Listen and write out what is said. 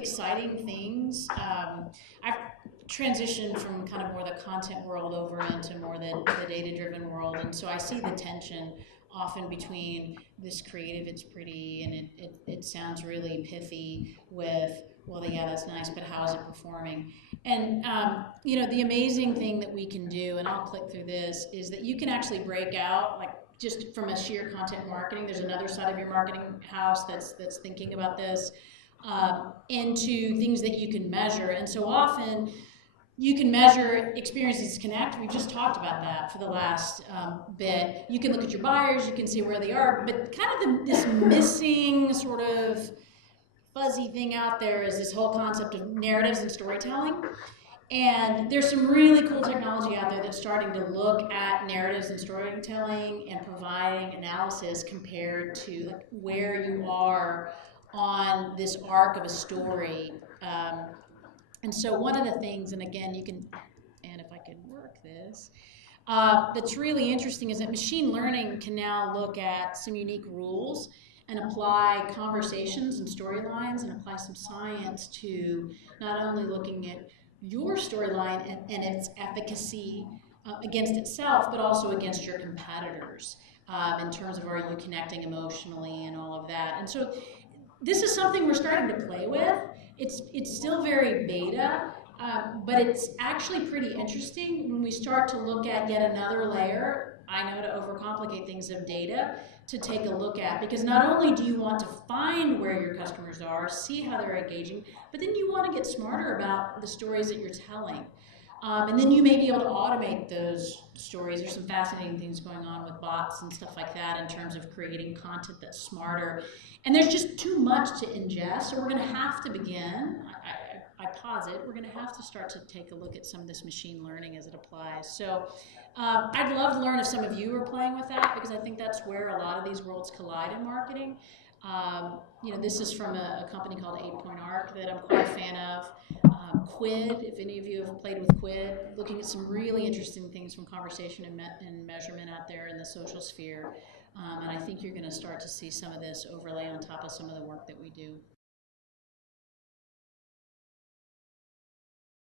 exciting things. I've transitioned from kind of more the content world over into more the data-driven world, and so I see the tension often between this creative, it's pretty, and it sounds really pithy with, well, yeah, that's nice, but how is it performing? And you know, the amazing thing that we can do, and I'll click through this, is that you can actually break out, like just from a sheer content marketing, there's another side of your marketing house that's thinking about this, into things that you can measure. And so often you can measure experiences connect. We've just talked about that for the last bit. You can look at your buyers, you can see where they are, but kind of this missing sort of fuzzy thing out there is this whole concept of narratives and storytelling. And there's some really cool technology out there that's starting to look at narratives and storytelling and providing analysis compared to like where you are on this arc of a story. And so one of the things, and again, you can, and if I can work this, that's really interesting is that machine learning can now look at some unique rules and apply conversations and storylines and apply some science to not only looking at your storyline and its efficacy against itself, but also against your competitors in terms of are you connecting emotionally and all of that. And so this is something we're starting to play with. It's still very beta, but it's actually pretty interesting when we start to look at yet another layer, I know to overcomplicate things, of data to take a look at, because not only do you want to find where your customers are, see how they're engaging, but then you want to get smarter about the stories that you're telling. And then you may be able to automate those stories. There's some fascinating things going on with bots and stuff like that in terms of creating content that's smarter. And there's just too much to ingest, so we're going to have to begin, I posit, we're going to have to start to take a look at some of this machine learning as it applies. So I'd love to learn if some of you are playing with that, because I think that's where a lot of these worlds collide in marketing. You know, this is from a company called 8-Point-Arc that I'm quite a fan of. Quid, if any of you have played with Quid, looking at some really interesting things from conversation and measurement out there in the social sphere. And I think you're going to start to see some of this overlay on top of some of the work that we do.